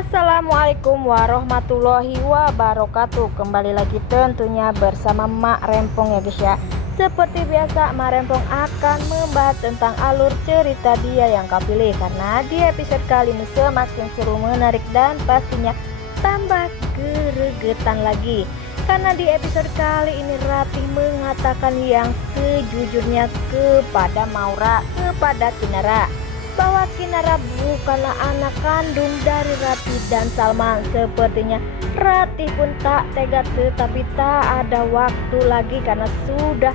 Assalamualaikum warahmatullahi wabarakatuh. Kembali lagi tentunya bersama Mak Rempong ya guys ya. Seperti biasa Mak Rempong akan membahas tentang alur cerita dia yang kau pilih, karena di episode kali ini semakin seru, menarik, dan pastinya tambah gregetan lagi. Karena di episode kali ini Ratih mengatakan yang sejujurnya kepada Maura, kepada Kinara, bahwa Kinara bukanlah anak kandung dari Ratih dan Salman. Sepertinya Ratih pun tak tega, tetapi tak ada waktu lagi karena sudah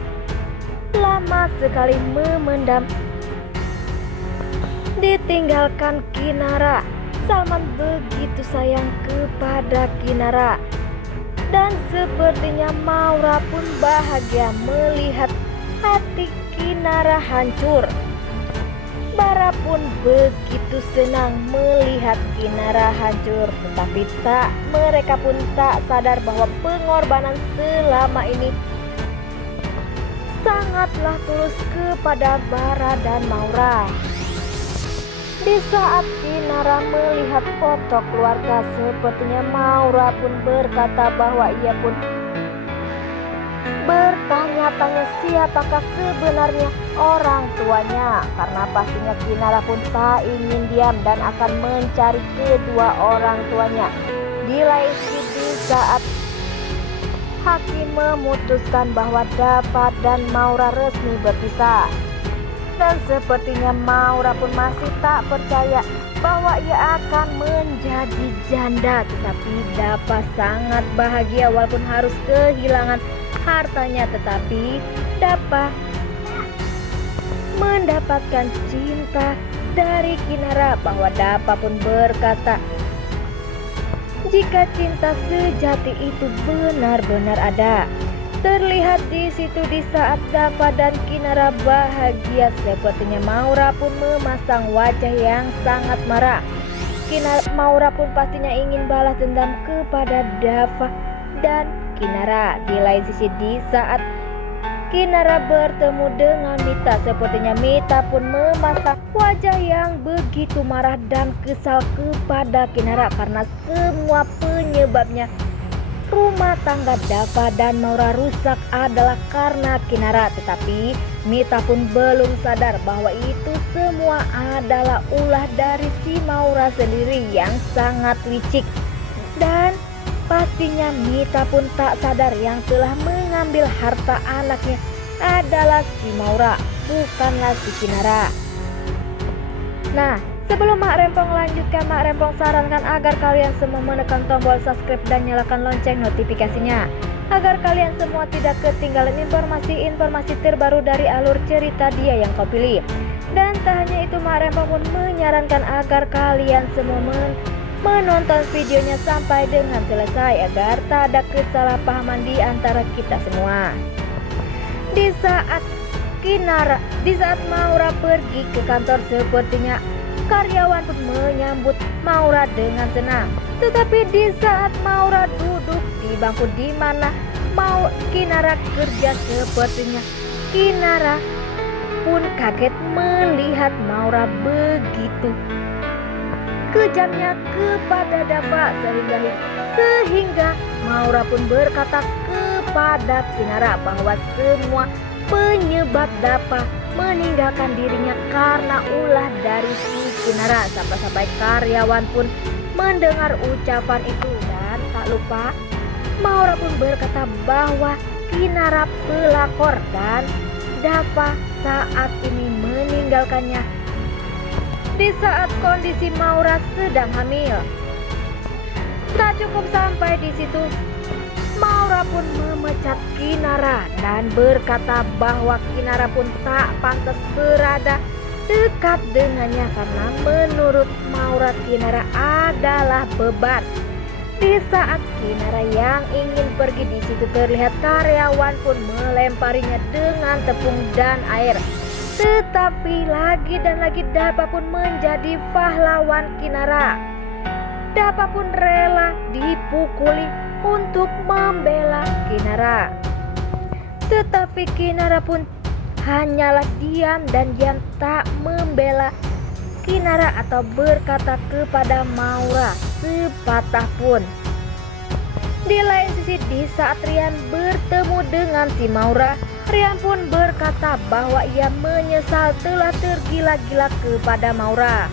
lama sekali memendam ditinggalkan Kinara. Salman begitu sayang kepada Kinara, dan sepertinya Maura pun bahagia melihat hati Kinara hancur. Bara pun begitu senang melihat Kinara hancur, tetapi mereka pun tak sadar bahwa pengorbanan selama ini sangatlah tulus kepada Bara dan Maura. Di saat Kinara melihat foto keluarga, sepertinya Maura pun berkata bahwa ia pun bertanya-tanya siapakah sebenarnya orang tuanya, karena pastinya Kinara pun tak ingin diam dan akan mencari kedua orang tuanya. Di lain sisi, saat hakim memutuskan bahwa Dava dan Maura resmi berpisah, dan sepertinya Maura pun masih tak percaya bahwa ia akan menjadi janda, tetapi Dava sangat bahagia walaupun harus kehilangan hartanya, tetapi Dava mendapatkan cinta dari Kinara. Bahwa Dava pun berkata jika cinta sejati itu benar-benar ada. Terlihat di situ di saat Dava dan Kinara bahagia, sepertinya Maura pun memasang wajah yang sangat marah. Maura pun pastinya ingin balas dendam kepada Dava dan Kinara. Di lain sisi, di saat Kinara bertemu dengan Mita, sepertinya Mita pun memasang wajah yang begitu marah dan kesal kepada Kinara, karena semua penyebabnya rumah tangga Dava dan Maura rusak adalah karena Kinara. Tetapi Mita pun belum sadar bahwa itu semua adalah ulah dari si Maura sendiri yang sangat licik. Dan pastinya Mita pun tak sadar yang telah mengambil harta anaknya adalah si Maura, bukanlah si Kinara. Nah, sebelum Mak Rempong lanjutkan, Mak Rempong sarankan agar kalian semua menekan tombol subscribe dan nyalakan lonceng notifikasinya, agar kalian semua tidak ketinggalan informasi-informasi terbaru dari alur cerita dia yang kau pilih. Dan tak hanya itu, Mak Rempong pun menyarankan agar kalian semua menonton videonya sampai dengan selesai agar tak ada kesalahpahaman di antara kita semua. Di saat Maura pergi ke kantor, sepertinya karyawan pun menyambut Maura dengan senang. Tetapi di saat Maura duduk di bangku di mana Kinara kerja, sepertinya Kinara pun kaget melihat Maura begitu kejamnya kepada Dava, sehingga Maura pun berkata kepada Kinara bahwa semua penyebab Dava meninggalkan dirinya karena ulah dari si Kinara. Sampai-sampai karyawan pun mendengar ucapan itu, dan tak lupa Maura pun berkata bahwa Kinara pelakor dan Dava saat ini meninggalkannya di saat kondisi Maura sedang hamil. Tak cukup sampai di situ, Maura pun memecat Kinara dan berkata bahwa Kinara pun tak pantas berada dekat dengannya karena menurut Maura Kinara adalah beban. Di saat Kinara yang ingin pergi, di situ terlihat karyawan pun melemparinya dengan tepung dan air. Tetapi lagi dan lagi Dava pun menjadi pahlawan Kinara. Dava pun rela dipukuli untuk membela Kinara. Tetapi Kinara pun hanyalah diam dan diam tak membela Kinara atau berkata kepada Maura sepatah pun. Di lain sisi, di saat Rian bertemu dengan si Maura, Rian pun berkata bahwa ia menyesal telah tergila-gila kepada Maura.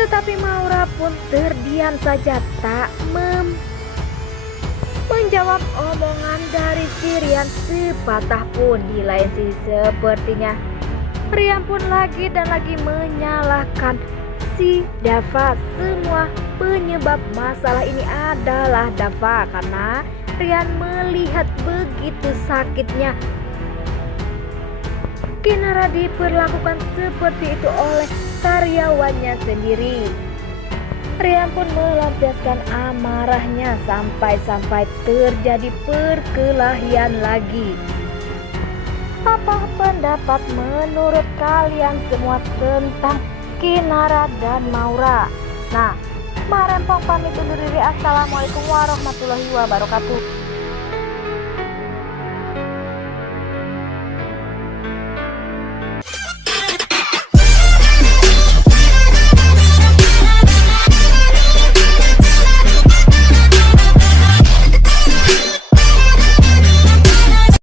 Tetapi Maura pun terdiam saja, tak menjawab omongan dari si Rian sepatah pun. Di lain sisi, sepertinya Rian pun lagi dan lagi menyalahkan si Dava. Semua penyebab masalah ini adalah Dava, karena Rian melihat begitu sakitnya Kinara diperlakukan seperti itu oleh karyawannya sendiri. Rian pun melampiaskan amarahnya sampai terjadi perkelahian lagi. Apa pendapat menurut kalian semua tentang Kinara dan Maura? Nah, Mak Rempong pamit undur diri. Assalamualaikum warahmatullahi wabarakatuh.